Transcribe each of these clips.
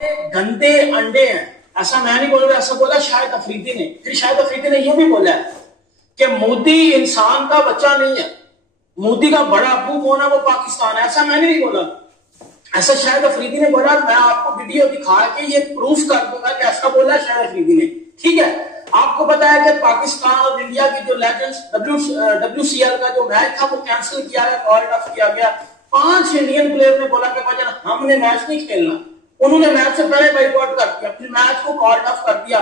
गंदे अंडे हैं, ऐसा मैं नहीं बोल रहा, ऐसा बोला शाहिद अफरीदी ने। फिर शाहिद अफरीदी ने यूं भी बोला है कि मोदी इंसान का बच्चा नहीं है, मोदी का बड़ा अब्बू कौन है, वो पाकिस्तान है। ऐसा मैंने नहीं बोला, ऐसा शाहिद अफरीदी ने बोला। मैं आपको वीडियो दिखा के ये प्रूफ कर दूंगा कि ऐसा बोला शाहिद अफरीदी ने। ठीक है, आपको पता है कि पाकिस्तान और इंडिया की जो लेजेंड्स WCL का जो मैच था वो कैंसिल किया गया, कॉल्ड ऑफ किया गया। 5 इंडियन प्लेयर ने बोला कि भाई हमने मैच नहीं खेलना, उन्होंने मैच से पहले बाइकआउट कर दिया, फिर मैच को कॉल्ड ऑफ कर दिया।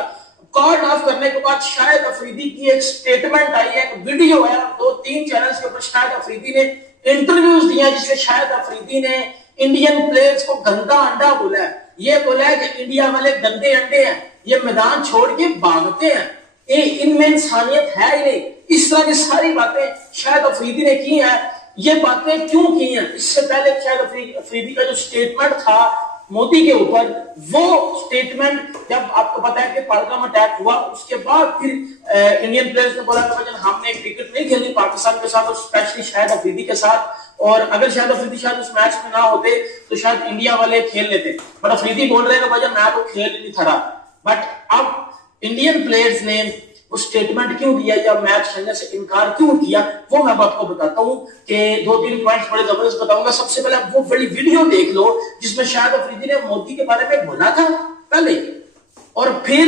कॉल्ड ऑफ करने के बाद शाहिद अफरीदी की एक स्टेटमेंट आई है, एक वीडियो है, 2-3 चैनल्स के ऊपर शाहिद अफरीदी ने इंटरव्यूज दिया जिसमें शाहिद अफरीदी ने इंडियन प्लेयर्स को गंदा अंडा बोला है। ये बोला है कि इंडिया वाले गंदे अंडे हैं, ये मैदान छोड़ के भागते हैं, ये इनमें इंसानियत है ही नहीं। इस तरह की सारी बातें शाहिद अफरीदी ने की हैं। ये बातें क्यों की हैं? इससे पहले शाहिद अफरीदी का जो स्टेटमेंट था मोदी के ऊपर, वो स्टेटमेंट जब आपको पता है कि पहलगाम अटैक हुआ उसके बाद फिर इंडियन प्लेयर्स ने बोला कि हमने क्रिकेट नहीं खेलनी पाकिस्तान के साथ और स्पेशली शाहिद अफरीदी के साथ, और अगर शाहिद अफरीदी शायद उस मैच में ना होते तो शायद इंडिया वाले खेल लेते। बट अफरीदी बोल रहे हैं भाई मैं तो खेल नहीं था रहा। बट अब इंडियन प्लेयर्स ने वो स्टेटमेंट क्यों दिया या मैच खेलने से इनकार क्यों किया, वो मैं आपको बताता हूं कि 2-3 पॉइंट्स बड़े जबरदस्त बताऊंगा। सबसे पहले वो बड़ी वीडियो देख लो जिसमें शाहिद अफरीदी ने मोदी के बारे में बोला था पहले, और फिर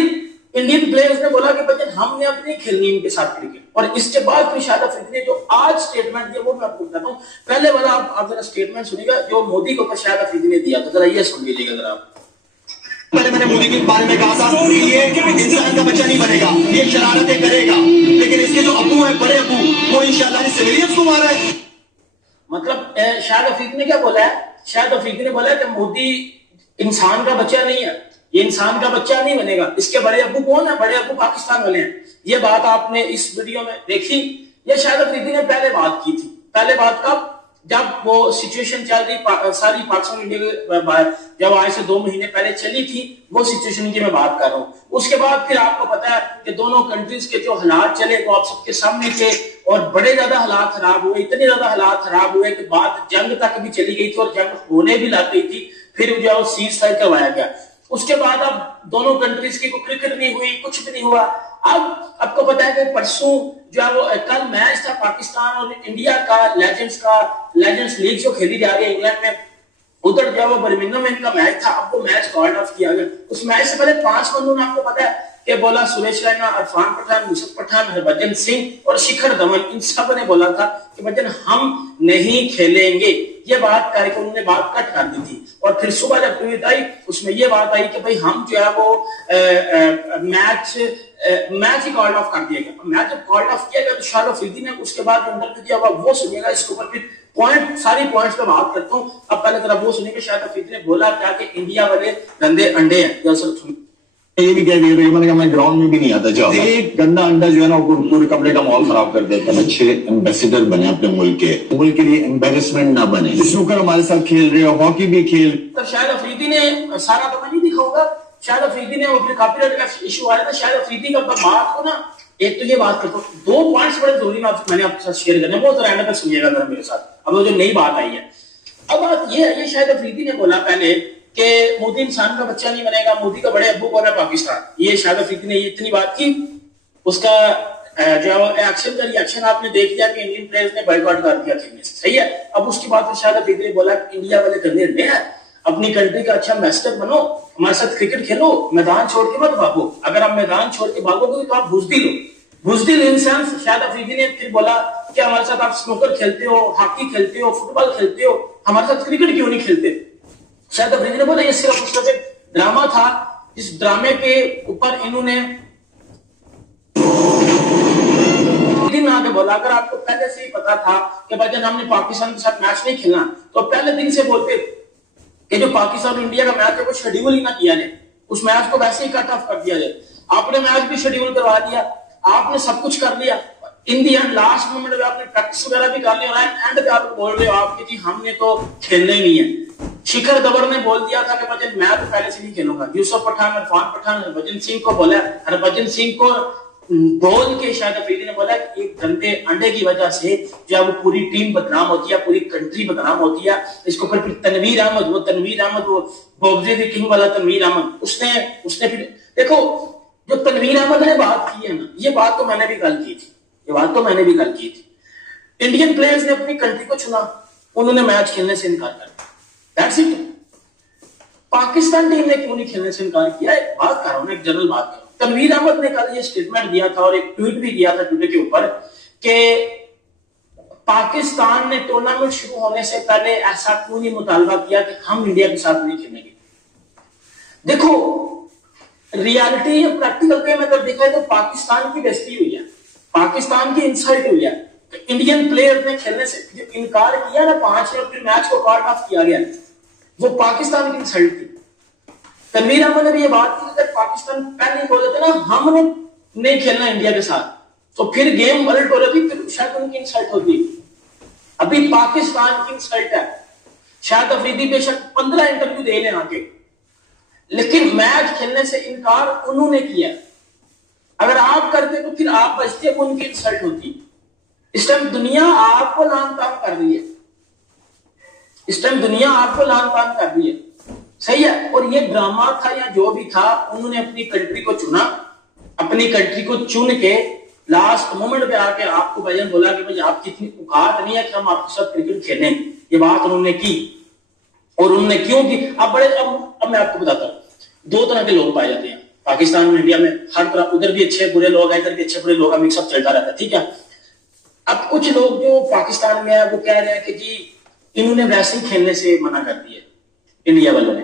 इंडियन प्लेयर्स ने बोला कि भाई हमने अपनी खेलनी इनके साथ क्रिकेट, और इसके बाद फिर शाहिद अफरीदी ने जो आज स्टेटमेंट दिया वो मैं आपको बताता हूं। पहले वाला आप जरा स्टेटमेंट सुनिएगा जो मोदी को शाहिद अफरीदी ने दिया था, जरा ये सुन लीजिएगा जरा आप। पहले मैंने मोदी के बारे में कहा था ये इंसान का बच्चा नहीं बनेगा, ये शरारतें करेगा, लेकिन इसके जो अबू है बड़े अबू वो इंशाल्लाह सिविलियंस को मारा है। मतलब शाहिद अफरीदी ने क्या बोला है? शाहिद अफरीदी ने बोला कि मोदी इंसान का बच्चा नहीं है, ये इंसान का बच्चा नहीं बनेगा, इसके बड़े अबू कौन है? बड़े अबू पाकिस्तान वाले हैं। ये बात आपने इस वीडियो में देखी, ये शाहिद अफरीदी ने पहले बात की थी। पहले बात कब? जब वो सिचुएशन चल रही सारी पाकिस्तान इंडिया जब आज से 2 महीने पहले चली थी, वो सिचुएशन की मैं बात कर रहा हूँ। उसके बाद फिर आपको पता है कि दोनों कंट्रीज के जो हालात चले वो आप सबके सामने थे, और बड़े ज्यादा हालात खराब हुए, इतने ज्यादा हालात खराब हुए कि बात जंग तक भी चली गई थी और जंग होने भी लग गई थी। फिर जो सीज फायर करवाया गया, उसके बाद अब दोनों कंट्रीज की कोई क्रिकेट नहीं हुई, कुछ भी नहीं हुआ। अब आपको पता है कि परसों जो है वो कल मैच था पाकिस्तान और इंडिया का लेजेंड्स लीग जो खेली जा रही है इंग्लैंड में, उधर जो है वो बर्मिंघम में इनका मैच था। अब वो मैच कॉल्ड ऑफ किया गया। उस मैच से पहले 5 बंदों ने आपको पता है कि बोला, सुरेश रैना, इरफान पठान, यूसुफ पठान, हरभजन सिंह और शिखर धवन, इन सब ने बोला था कि भजन हम नहीं खेलेंगे। ये बात करके उन्होंने बात कट कर दी थी, और फिर सुबह जब ट्वीट आई उसमें ये बात आई कि भाई हम जो है वो मैच ही कॉल्ड ऑफ कर दिया गया। मैच जब कॉल्ड ऑफ किया गया तो शाहिद अफरीदी ने उसके बाद जो इंटरव्यू दिया वो सुनिएगा। इसके ऊपर फिर सारी पॉइंट्स पे बात करता हूँ। अब पहले तरह वो सुनिए कि शाहिद अफरीदी ने बोला क्या कि इंडिया वाले गंदे अंडे हैं। ये भी कह दिया मैंने कहा मैं ग्राउंड में भी नहीं आता। जाओ एक गंदा अंडा जो है ना वो पूरे कपड़े का माहौल खराब कर देता है। अच्छे एम्बेसडर बने अपने मुल्क के लिए एम्बेरसमेंट ना बने। स्नूकर हमारे साथ खेल रहे हो, हॉकी भी खेल। तो शाहिद अफरीदी ने सारा तो मैं नहीं दिखाऊंगा, शाहिद अफरीदी ने अपने कॉपीराइट का इशू आया था। शाहिद अफरीदी का बात को ना, एक तो ये बात करता हूँ, 2 पॉइंट्स बड़े जरूरी मैंने आपके साथ शेयर करने, वो जरा एंड तक सुनिएगा जरा मेरे साथ। अब वो जो नई बात आई है, अब बात ये है, ये शाहिद अफरीदी ने बोला पहले कि मोदी इंसान का बच्चा नहीं बनेगा, मोदी का बड़े अब्बू कौन है? पाकिस्तान। ये शाहिद अफरीदी ने इतनी बात की। उसका जो एक्शन का रिएक्शन आपने देख लिया कि इंडियन प्लेयर्स ने बॉयकॉट कर दिया खेलने से, सही है। अब उसके बाद शाहिद अफरीदी ने बोला इंडिया वाले करने दे हैं, अपनी कंट्री का अच्छा एम्बेसडर बनो, हमारे साथ क्रिकेट खेलो, मैदान छोड़ के मत भागो। अगर आप मैदान छोड़ के भागोगे तो आप बुजदिल हो। बुजदिल इन सेंस शाहिद अफरीदी ने फिर बोला कि हमारे साथ आप स्नूकर खेलते हो, हॉकी खेलते हो, फुटबॉल खेलते हो, हमारे साथ क्रिकेट क्यों नहीं खेलते? शाहिद अफरीदी ने बोला ये सिर्फ उस तरह एक ड्रामा था, इस ड्रामे के ऊपर इन्होंने दिन आगे बोला। अगर आपको पहले से ही पता था कि भाई हमने पाकिस्तान के साथ मैच नहीं खेलना तो पहले दिन से बोलते कि जो पाकिस्तान और इंडिया का मैच है वो शेड्यूल ही ना किया जाए, उस मैच को वैसे ही कट ऑफ कर दिया जाए। आपने मैच भी शेड्यूल करवा दिया, आपने सब कुछ कर लिया, इन दी एंड लास्ट मोमेंट में आपने प्रैक्टिस वगैरह भी कर लिया, एंड पे आप बोल रहे हो आपके जी हमने तो खेलना ही नहीं है। शिखर धवन ने बोल दिया था कि मैं तो पहले से नहीं खेलूंगा। यूसुफ पठान, इरफान पठान, हरभजन सिंह को बोला, हरभजन सिंह को बोल के शायद अफरीदी ने बोला कि एक गंदे अंडे की वजह से जो है वो पूरी टीम बदनाम होती है, पूरी कंट्री बदनाम होती है। इसके ऊपर फिर तनवीर अहमद वो बॉक्सर द किंग वाला तनवीर अहमद, उसने फिर देखो जो तनवीर अहमद ने बात की है ना, ये बात तो मैंने भी गल की थी। इंडियन प्लेयर्स ने अपनी कंट्री को चुना, उन्होंने मैच खेलने से इनकार कर दिया, दैट्स इट। पाकिस्तान टीम ने क्यों नहीं खेलने से इनकार किया? एक बात कर रहा हूं, एक जनरल बात कर रहा हूं। तनवीर अहमद ने कल ये स्टेटमेंट दिया था और एक ट्वीट भी किया था ट्विटर के ऊपर कि पाकिस्तान ने टूर्नामेंट शुरू होने से पहले ऐसा क्यों नहीं मुतालबा किया कि हम इंडिया के साथ नहीं खेलेंगे। देखो रियलिटी या प्रैक्टिकल पे में अगर देखा है तो पाकिस्तान की बेइज्जती हुई है, पाकिस्तान की इंसल्ट हुई है। इंडियन प्लेयर ने खेलने से जो इनकार किया ना 5 मिनट फिर मैच को कॉल ऑफ किया गया, वो पाकिस्तान की इंसल्ट थी। तनवीर अहमद ने भी ये बात की, अगर पाकिस्तान पहले बोल देते ना हमने नहीं खेलना इंडिया के साथ, तो फिर गेम पलट हो रही थी, फिर शायद उनकी इंसल्ट होती। अभी पाकिस्तान की इंसल्ट है। शायद अफरीदी बेशक 15 इंटरव्यू दे लें आके, लेकिन मैच खेलने से इनकार उन्होंने किया। अगर आप करते तो फिर आप बचते, उनकी इंसल्ट होती। इस टाइम दुनिया आपको लान तान कर रही है, सही है। और ये ड्रामा था या जो भी था, उन्होंने अपनी कंट्री को चुना, अपनी कंट्री को चुन के लास्ट मोमेंट पे आके आपको भाईजान बोला कि भाई आपकी इतनी औकात नहीं है कि हम आपके साथ क्रिकेट खेलें। ये बात उन्होंने की, और उन्होंने क्यों की? अब मैं आपको बताता हूँ, 2 तरह के लोग पाए जाते हैं पाकिस्तान में, इंडिया में, हर तरह। उधर भी अच्छे बुरे लोग हैं, इधर भी अच्छे बुरे लोग हैं, मिक्सअप चलता रहता है, ठीक है। अब कुछ लोग जो पाकिस्तान में है वो कह रहे हैं कि जी इन्होंने वैसे ही खेलने से मना कर दिया इंडिया वालों ने।